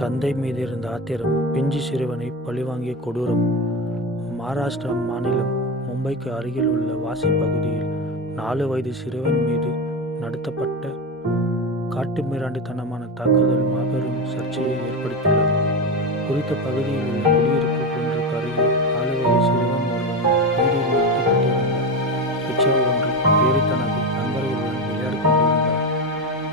தந்தை மீது இருந்த ஆத்திரம் பிஞ்சு சிறுவனை பழிவாங்கிய கொடூரம். மகாராஷ்டிரா மாநிலம் மும்பைக்கு அருகில் உள்ள வாசி பகுதியில் 4 வயது சிறுவன் மீது நடத்தப்பட்ட காட்டுமிராண்டித்தனமான தாக்குதல் மாபெரும் சர்ச்சையை ஏற்படுத்தியுள்ளது. குறித்த பகுதியில் உள்ள குடியிருப்பு ஒன்றுக்கு அருகே 4 வயது சிறுவன் ஒருவன் வீதியில் நிறுத்தப்பட்டிருந்த ரிக்ஷா ஒன்றில் ஏறி தனது நண்பர்களுடன் விளையாடிக் கொண்டிருந்தார்.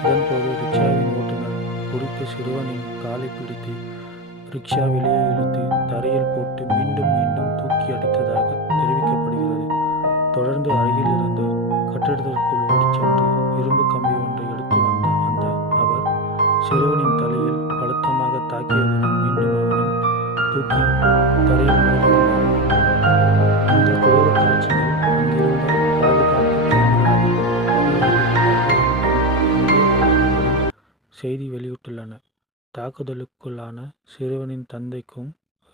இதன்போது ரிக்ஷாவின் ஓட்டுநர் குறித்த சிறுவனின் காலை பிடித்து ரிக்ஷா வெளியே இழுத்து தரையில் போட்டு மீண்டும் மீண்டும் தூக்கி அடித்ததாக தெரிவிக்கப்படுகிறது. தொடர்ந்து அருகில் இருந்த கட்டிடத்திற்குள் ஓடிச் சென்று இரும்பு கம்பி ஒன்றை எடுத்து வந்த அந்த நபர் சிறுவனின் தலையில் பலத்தமாக தாக்கியதுடன் மீண்டும் அவனை தூக்கி தரையில் மோதியுள்ளார். இந்த கொடூர காட்சிகள் அங்கிருந்த பாதுகாப்பு கேமராவில் செய்தி வெளியிட்டுள்ளன. தாக்குதலுக்குள்ளான சிறுவனின் தந்தைக்கும்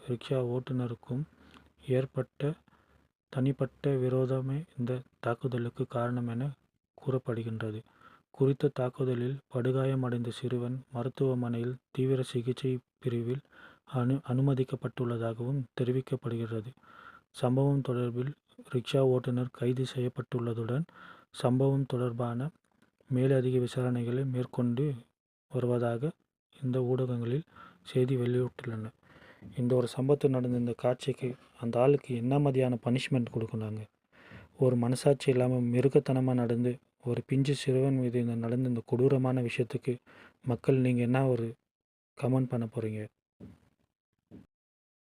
ரிக்ஷா ஓட்டுநருக்கும் ஏற்பட்ட தனிப்பட்ட விரோதமே இந்த தாக்குதலுக்கு காரணம் என கூறப்படுகின்றது. குறித்த தாக்குதலில் படுகாயமடைந்த சிறுவன் மருத்துவமனையில் தீவிர சிகிச்சை பிரிவில் அனுமதிக்கப்பட்டுள்ளதாகவும் தெரிவிக்கப்படுகிறது. சம்பவம் தொடர்பில் ரிக்ஷா ஓட்டுநர் கைது செய்யப்பட்டுள்ளதுடன் சம்பவம் தொடர்பான மேலதிக விசாரணைகளை மேற்கொண்டு வருவதாக இந்த ஊடகங்களில் செய்தி வெளியிட்டுள்ளன. இந்த ஒரு சம்பவத்தில் நடந்த இந்த காட்சிக்கு அந்த ஆளுக்கு என்ன மாதிரியான பனிஷ்மெண்ட் கொடுக்குறாங்க? ஒரு மனசாட்சி இல்லாமல் மிருகத்தனமாக நடந்து ஒரு பிஞ்சு சிறுவன் மீது நடந்த இந்த கொடூரமான விஷயத்துக்கு மக்கள் நீங்கள் என்ன ஒரு கமெண்ட் பண்ண போகிறீங்க?